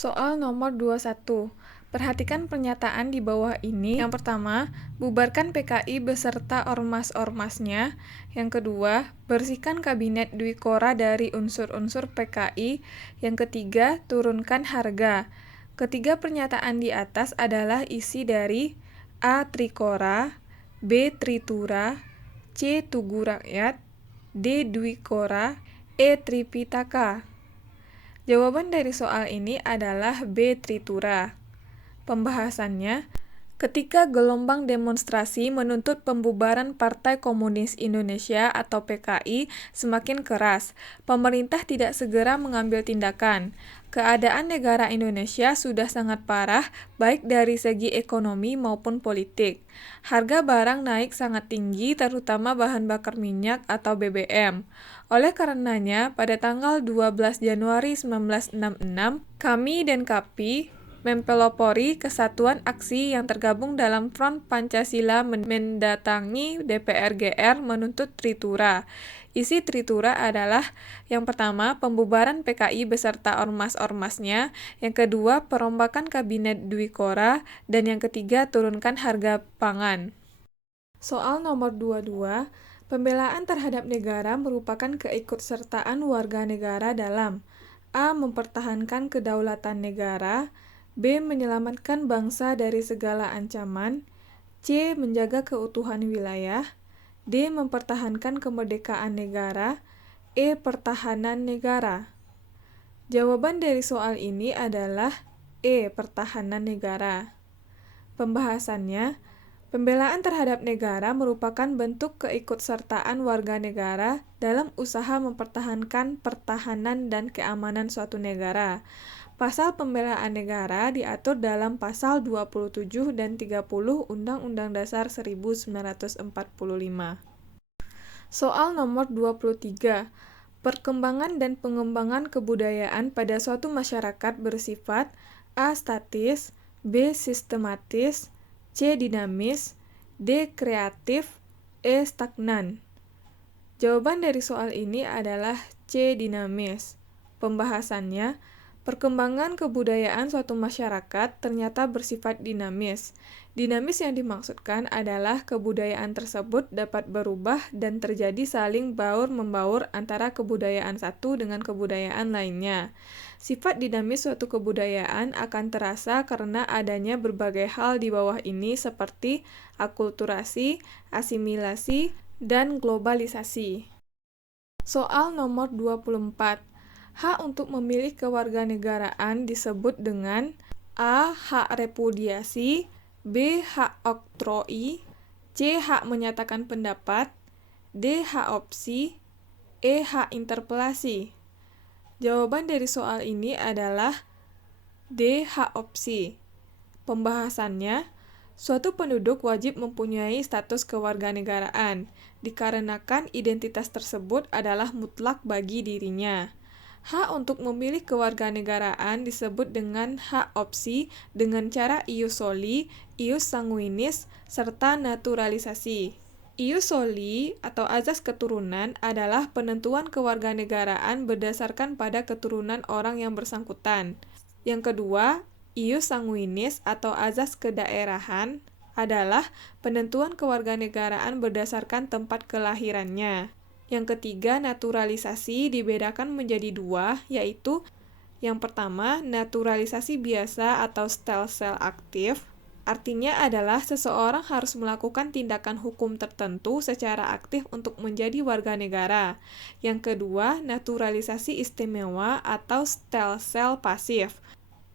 Soal nomor 21. Perhatikan pernyataan di bawah ini. Yang pertama, bubarkan PKI beserta ormas-ormasnya. Yang kedua, bersihkan kabinet Dwi Kora dari unsur-unsur PKI. Yang ketiga, turunkan harga. Ketiga pernyataan di atas adalah isi dari A. Trikora, B. Tritura, C. Tugu Rakyat, D. Dwi Kora, E. Tripitaka. Jawaban dari soal ini adalah B. Tritura. Pembahasannya, ketika gelombang demonstrasi menuntut pembubaran Partai Komunis Indonesia atau PKI semakin keras, pemerintah tidak segera mengambil tindakan. Keadaan negara Indonesia sudah sangat parah, baik dari segi ekonomi maupun politik. Harga barang naik sangat tinggi, terutama bahan bakar minyak atau BBM. Oleh karenanya, pada tanggal 12 Januari 1966, kami dan KAPI mempelopori Kesatuan Aksi yang tergabung dalam Front Pancasila mendatangi DPR GR menuntut Tritura. Isi Tritura adalah yang pertama, pembubaran PKI beserta ormas-ormasnya, yang kedua, perombakan kabinet Dwi Kora, dan yang ketiga, turunkan harga pangan. Soal nomor 22, pembelaan terhadap negara merupakan keikutsertaan warga negara dalam A. Mempertahankan kedaulatan negara, B. Menyelamatkan bangsa dari segala ancaman, C. Menjaga keutuhan wilayah, D. Mempertahankan kemerdekaan negara, E. Pertahanan negara. Jawaban dari soal ini adalah E. Pertahanan negara. Pembahasannya, pembelaan terhadap negara merupakan bentuk keikutsertaan warga negara dalam usaha mempertahankan pertahanan dan keamanan suatu negara. Pasal pembelaan negara diatur dalam pasal 27 dan 30 Undang-Undang Dasar 1945. Soal nomor 23. Perkembangan dan pengembangan kebudayaan pada suatu masyarakat bersifat A. Statis, B. Sistematis, C. Dinamis, D. Kreatif, E. Stagnan. Jawaban dari soal ini adalah C. Dinamis. Pembahasannya, perkembangan kebudayaan suatu masyarakat ternyata bersifat dinamis. Dinamis yang dimaksudkan adalah kebudayaan tersebut dapat berubah dan terjadi saling baur-membaur antara kebudayaan satu dengan kebudayaan lainnya. Sifat dinamis suatu kebudayaan akan terasa karena adanya berbagai hal di bawah ini seperti akulturasi, asimilasi, dan globalisasi. Soal nomor 24. Hak untuk memilih kewarganegaraan disebut dengan A. Hak repudiasi, B. Hak oktroi, C. Hak menyatakan pendapat, D. Hak opsi, E. Hak interpelasi. Jawaban dari soal ini adalah D. Hak opsi. Pembahasannya, suatu penduduk wajib mempunyai status kewarganegaraan, dikarenakan identitas tersebut adalah mutlak bagi dirinya. Hak untuk memilih kewarganegaraan disebut dengan hak opsi dengan cara ius soli, ius sanguinis, serta naturalisasi. Ius soli atau azas keturunan adalah penentuan kewarganegaraan berdasarkan pada keturunan orang yang bersangkutan. Yang kedua, ius sanguinis atau azas kedaerahan adalah penentuan kewarganegaraan berdasarkan tempat kelahirannya. Yang ketiga, naturalisasi dibedakan menjadi dua, yaitu yang pertama, naturalisasi biasa atau stem cell aktif. Artinya adalah seseorang harus melakukan tindakan hukum tertentu secara aktif untuk menjadi warga negara. Yang kedua, naturalisasi istimewa atau stem cell pasif.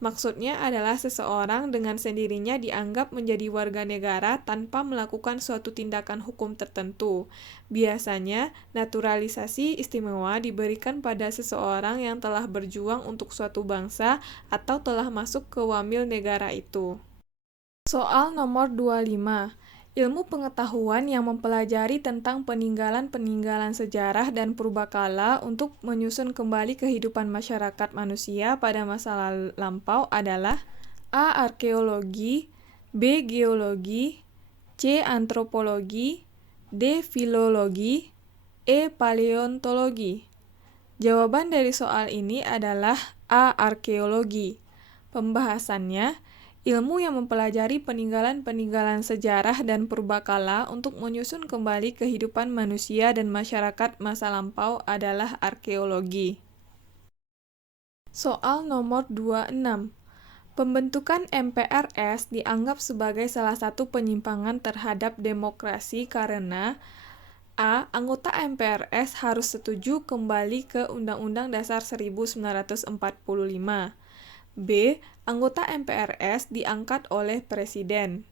Maksudnya adalah seseorang dengan sendirinya dianggap menjadi warga negara tanpa melakukan suatu tindakan hukum tertentu. Biasanya, naturalisasi istimewa diberikan pada seseorang yang telah berjuang untuk suatu bangsa atau telah masuk ke wamil negara itu. Soal nomor 25. Ilmu pengetahuan yang mempelajari tentang peninggalan-peninggalan sejarah dan purbakala untuk menyusun kembali kehidupan masyarakat manusia pada masa lampau adalah A. Arkeologi, B. Geologi, C. Antropologi, D. Filologi, E. Paleontologi. Jawaban dari soal ini adalah A. Arkeologi. Pembahasannya, ilmu yang mempelajari peninggalan-peninggalan sejarah dan purbakala untuk menyusun kembali kehidupan manusia dan masyarakat masa lampau adalah arkeologi. Soal nomor 26. Pembentukan MPRS dianggap sebagai salah satu penyimpangan terhadap demokrasi karena A. Anggota MPRS harus setuju kembali ke Undang-Undang Dasar 1945. B. Anggota MPRS diangkat oleh Presiden.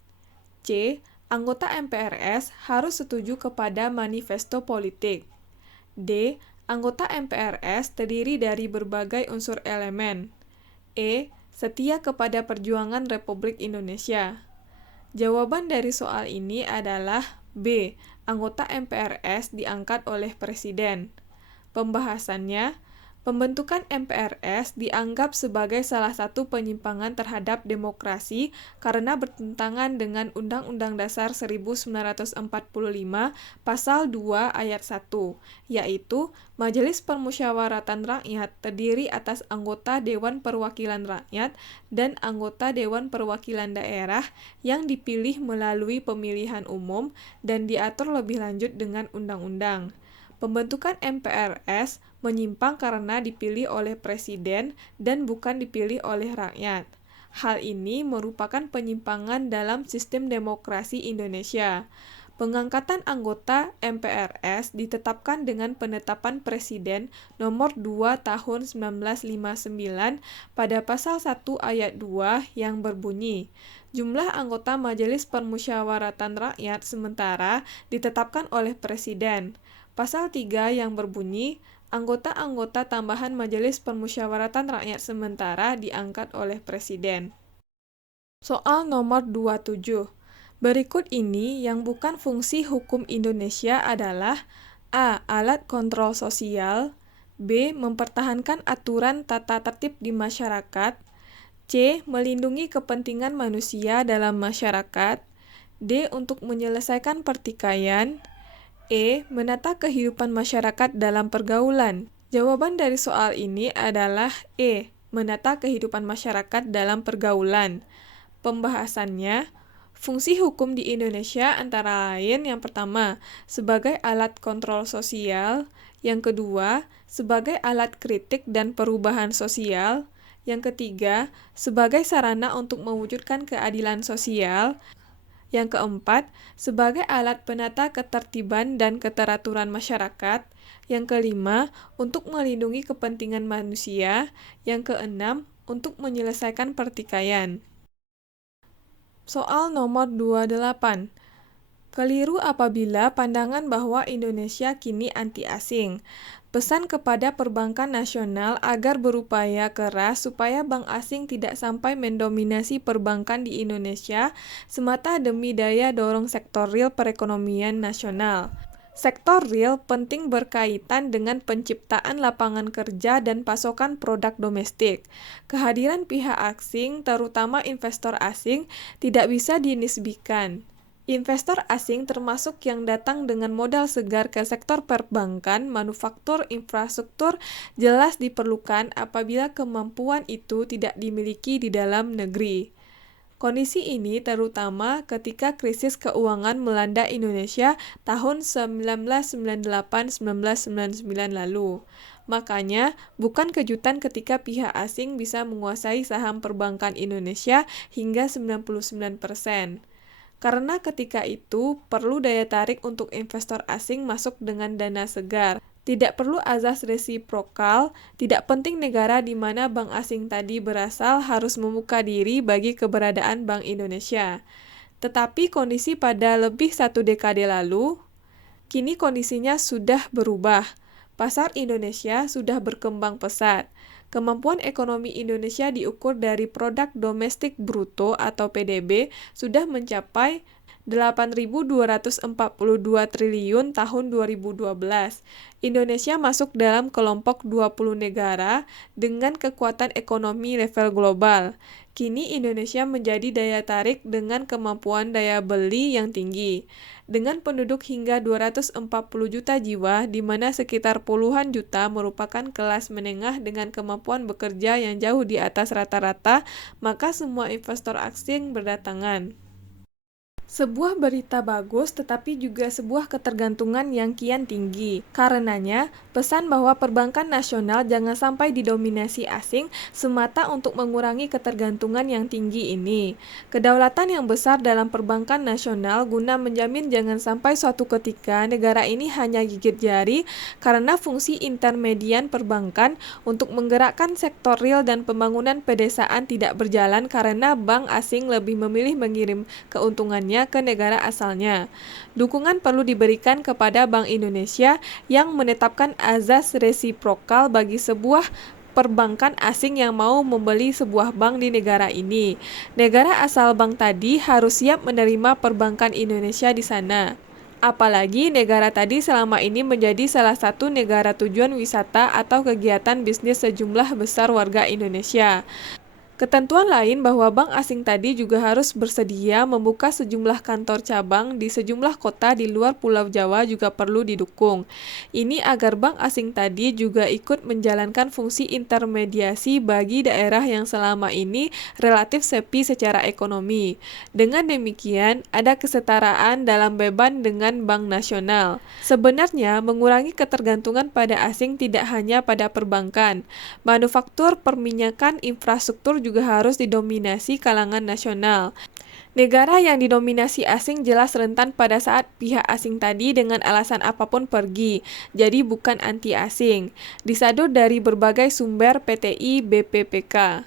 C. Anggota MPRS harus setuju kepada manifesto politik. D. Anggota MPRS terdiri dari berbagai unsur elemen. E. Setia kepada perjuangan Republik Indonesia. Jawaban dari soal ini adalah B. Anggota MPRS diangkat oleh Presiden. Pembahasannya, pembentukan MPRS dianggap sebagai salah satu penyimpangan terhadap demokrasi karena bertentangan dengan Undang-Undang Dasar 1945 Pasal 2 Ayat 1, yaitu Majelis Permusyawaratan Rakyat terdiri atas anggota Dewan Perwakilan Rakyat dan anggota Dewan Perwakilan Daerah yang dipilih melalui pemilihan umum dan diatur lebih lanjut dengan undang-undang. Pembentukan MPRS menyimpang karena dipilih oleh Presiden dan bukan dipilih oleh rakyat. Hal ini merupakan penyimpangan dalam sistem demokrasi Indonesia. Pengangkatan anggota MPRS ditetapkan dengan penetapan Presiden nomor 2 tahun 1959 pada pasal 1 ayat 2 yang berbunyi, jumlah anggota Majelis Permusyawaratan Rakyat sementara ditetapkan oleh Presiden. Pasal 3 yang berbunyi, anggota-anggota tambahan Majelis Permusyawaratan Rakyat sementara diangkat oleh Presiden. Soal nomor 27. Berikut ini yang bukan fungsi hukum Indonesia adalah A. Alat kontrol sosial, B. Mempertahankan aturan tata tertib di masyarakat, C. Melindungi kepentingan manusia dalam masyarakat, D. Untuk menyelesaikan pertikaian, E. Menata kehidupan masyarakat dalam pergaulan. Jawaban dari soal ini adalah E. Menata kehidupan masyarakat dalam pergaulan. Pembahasannya, fungsi hukum di Indonesia antara lain yang pertama, sebagai alat kontrol sosial, yang kedua, sebagai alat kritik dan perubahan sosial, yang ketiga, sebagai sarana untuk mewujudkan keadilan sosial, yang keempat, sebagai alat penata ketertiban dan keteraturan masyarakat. Yang kelima, untuk melindungi kepentingan manusia. Yang keenam, untuk menyelesaikan pertikaian. Soal nomor 28. Keliru apabila pandangan bahwa Indonesia kini anti-asing. Pesan kepada perbankan nasional agar berupaya keras supaya bank asing tidak sampai mendominasi perbankan di Indonesia semata demi daya dorong sektor real perekonomian nasional. Sektor real penting berkaitan dengan penciptaan lapangan kerja dan pasokan produk domestik. Kehadiran pihak asing, terutama investor asing, tidak bisa dinisbikan. Investor asing termasuk yang datang dengan modal segar ke sektor perbankan, manufaktur, infrastruktur jelas diperlukan apabila kemampuan itu tidak dimiliki di dalam negeri. Kondisi ini terutama ketika krisis keuangan melanda Indonesia tahun 1998-1999 lalu. Makanya, bukan kejutan ketika pihak asing bisa menguasai saham perbankan Indonesia hingga 99%. Karena ketika itu perlu daya tarik untuk investor asing masuk dengan dana segar. Tidak perlu azas resiprokal, tidak penting negara di mana bank asing tadi berasal harus membuka diri bagi keberadaan Bank Indonesia. Tetapi kondisi pada lebih 1 dekade lalu, kini kondisinya sudah berubah. Pasar Indonesia sudah berkembang pesat. Kemampuan ekonomi Indonesia diukur dari produk domestik bruto atau PDB sudah mencapai 8.242 triliun tahun 2012. Indonesia masuk dalam kelompok 20 negara dengan kekuatan ekonomi level global. Kini Indonesia menjadi daya tarik dengan kemampuan daya beli yang tinggi. Dengan penduduk hingga 240 juta jiwa, di mana sekitar puluhan juta merupakan kelas menengah dengan kemampuan bekerja yang jauh di atas rata-rata, maka semua investor asing berdatangan. Sebuah berita bagus, tetapi juga sebuah ketergantungan yang kian tinggi. Karenanya, pesan bahwa perbankan nasional jangan sampai didominasi asing semata untuk mengurangi ketergantungan yang tinggi ini. Kedaulatan yang besar dalam perbankan nasional guna menjamin jangan sampai suatu ketika negara ini hanya gigit jari karena fungsi intermedian perbankan untuk menggerakkan sektor real dan pembangunan pedesaan tidak berjalan karena bank asing lebih memilih mengirim keuntungannya ke negara asalnya. Dukungan perlu diberikan kepada Bank Indonesia yang menetapkan azas resiprokal bagi sebuah perbankan asing yang mau membeli sebuah bank di negara ini. Negara asal bank tadi harus siap menerima perbankan Indonesia di sana. Apalagi negara tadi selama ini menjadi salah satu negara tujuan wisata atau kegiatan bisnis sejumlah besar warga Indonesia. Ketentuan lain bahwa bank asing tadi juga harus bersedia membuka sejumlah kantor cabang di sejumlah kota di luar Pulau Jawa juga perlu didukung. Ini agar bank asing tadi juga ikut menjalankan fungsi intermediasi bagi daerah yang selama ini relatif sepi secara ekonomi. Dengan demikian, ada kesetaraan dalam beban dengan bank nasional. Sebenarnya, mengurangi ketergantungan pada asing tidak hanya pada perbankan. Manufaktur, perminyakan, infrastruktur juga harus didominasi kalangan nasional. Negara yang didominasi asing jelas rentan pada saat pihak asing tadi dengan alasan apapun pergi, jadi bukan anti asing. Disadur dari berbagai sumber PTI BPPK.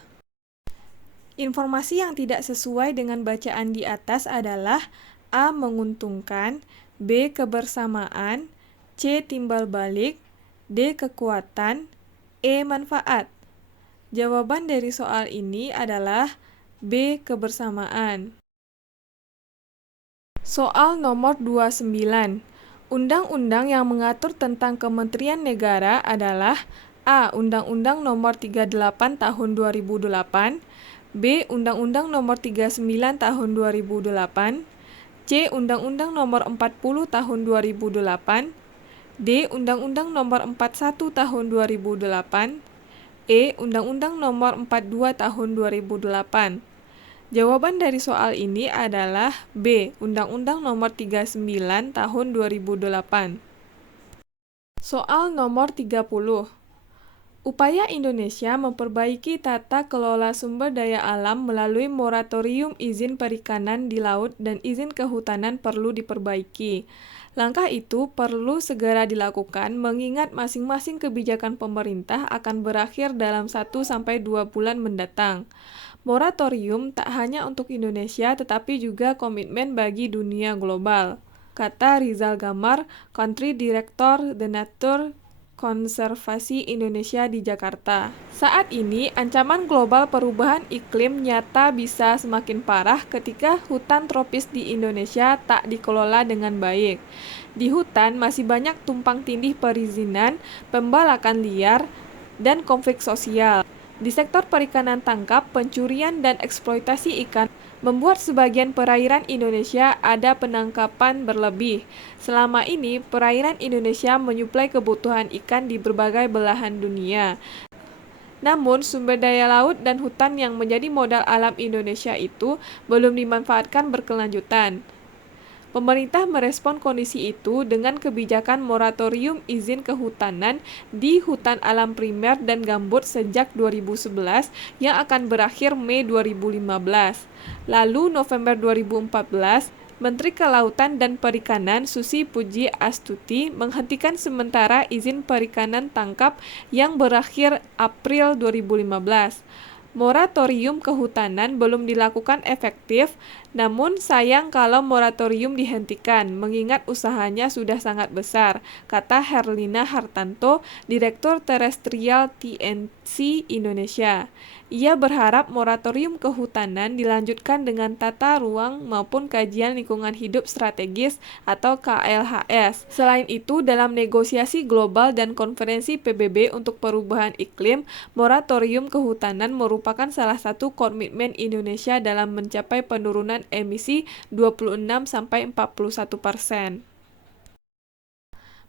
Informasi yang tidak sesuai dengan bacaan di atas adalah A. Menguntungkan, B. Kebersamaan, C. Timbal balik, D. Kekuatan, E. Manfaat. Jawaban dari soal ini adalah B. Kebersamaan. Soal nomor 29. Undang-undang yang mengatur tentang Kementerian Negara adalah A. Undang-Undang Nomor 38 Tahun 2008, B. Undang-Undang Nomor 39 Tahun 2008, C. Undang-Undang Nomor 40 Tahun 2008, D. Undang-Undang Nomor 41 Tahun 2008, E. Undang-Undang Nomor 42 Tahun 2008. Jawaban dari soal ini adalah B. Undang-Undang Nomor 39 Tahun 2008. Soal nomor 30. Upaya Indonesia memperbaiki tata kelola sumber daya alam melalui moratorium izin perikanan di laut dan izin kehutanan perlu diperbaiki. Langkah itu perlu segera dilakukan mengingat masing-masing kebijakan pemerintah akan berakhir dalam 1-2 bulan mendatang. Moratorium tak hanya untuk Indonesia tetapi juga komitmen bagi dunia global, kata Rizal Gamar, Country Director The Nature Konservasi Indonesia di Jakarta. Saat ini, ancaman global perubahan iklim nyata bisa semakin parah ketika hutan tropis di Indonesia tak dikelola dengan baik. Di hutan masih banyak tumpang tindih perizinan, pembalakan liar, dan konflik sosial. Di sektor perikanan tangkap, pencurian dan eksploitasi ikan membuat sebagian perairan Indonesia ada penangkapan berlebih. Selama ini, perairan Indonesia menyuplai kebutuhan ikan di berbagai belahan dunia. Namun, sumber daya laut dan hutan yang menjadi modal alam Indonesia itu belum dimanfaatkan berkelanjutan. Pemerintah merespon kondisi itu dengan kebijakan moratorium izin kehutanan di hutan alam primer dan gambut sejak 2011 yang akan berakhir Mei 2015. Lalu November 2014, Menteri Kelautan dan Perikanan Susi Puji Astuti menghentikan sementara izin perikanan tangkap yang berakhir April 2015. Moratorium kehutanan belum dilakukan efektif, namun sayang kalau moratorium dihentikan, mengingat usahanya sudah sangat besar, kata Herlina Hartanto, Direktur Terestrial TNC Indonesia. Ia berharap moratorium kehutanan dilanjutkan dengan tata ruang maupun kajian lingkungan hidup strategis atau KLHS. Selain itu, dalam negosiasi global dan konferensi PBB untuk perubahan iklim, moratorium kehutanan merupakan salah satu komitmen Indonesia dalam mencapai penurunan emisi 26–41%.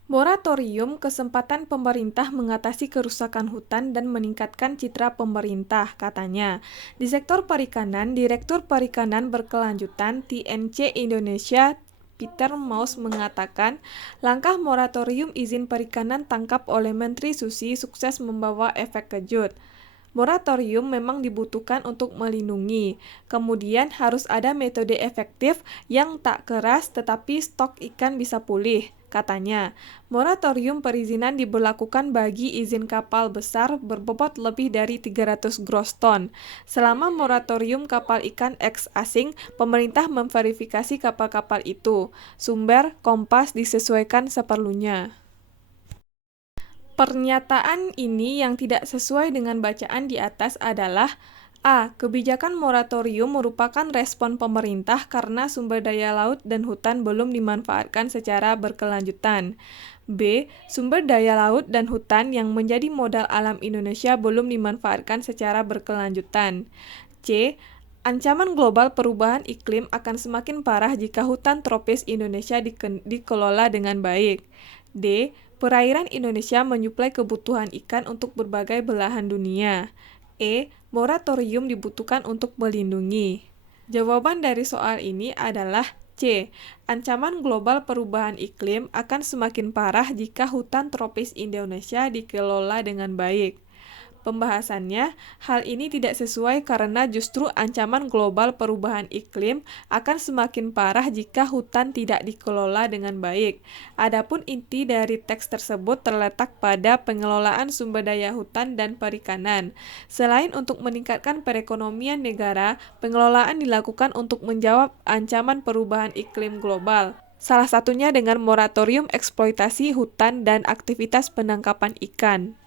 Moratorium kesempatan pemerintah mengatasi kerusakan hutan dan meningkatkan citra pemerintah, katanya. Di sektor perikanan, Direktur Perikanan Berkelanjutan TNC Indonesia Peter Maus mengatakan, langkah moratorium izin perikanan tangkap oleh Menteri Susi sukses membawa efek kejut. Moratorium memang dibutuhkan untuk melindungi. Kemudian harus ada metode efektif yang tak keras tetapi stok ikan bisa pulih, katanya. Moratorium perizinan diberlakukan bagi izin kapal besar berbobot lebih dari 300 gross ton. Selama moratorium kapal ikan eks asing, pemerintah memverifikasi kapal-kapal itu. Sumber Kompas disesuaikan seperlunya. Pernyataan ini yang tidak sesuai dengan bacaan di atas adalah A. Kebijakan moratorium merupakan respon pemerintah karena sumber daya laut dan hutan belum dimanfaatkan secara berkelanjutan. B. Sumber daya laut dan hutan yang menjadi modal alam Indonesia belum dimanfaatkan secara berkelanjutan. C. Ancaman global perubahan iklim akan semakin parah jika hutan tropis Indonesia dikelola dengan baik. D. Perairan Indonesia menyuplai kebutuhan ikan untuk berbagai belahan dunia. E. Moratorium dibutuhkan untuk melindungi. Jawaban dari soal ini adalah C. Ancaman global perubahan iklim akan semakin parah jika hutan tropis Indonesia dikelola dengan baik. Pembahasannya, hal ini tidak sesuai karena justru ancaman global perubahan iklim akan semakin parah jika hutan tidak dikelola dengan baik. Adapun inti dari teks tersebut terletak pada pengelolaan sumber daya hutan dan perikanan. Selain untuk meningkatkan perekonomian negara, pengelolaan dilakukan untuk menjawab ancaman perubahan iklim global. Salah satunya dengan moratorium eksploitasi hutan dan aktivitas penangkapan ikan.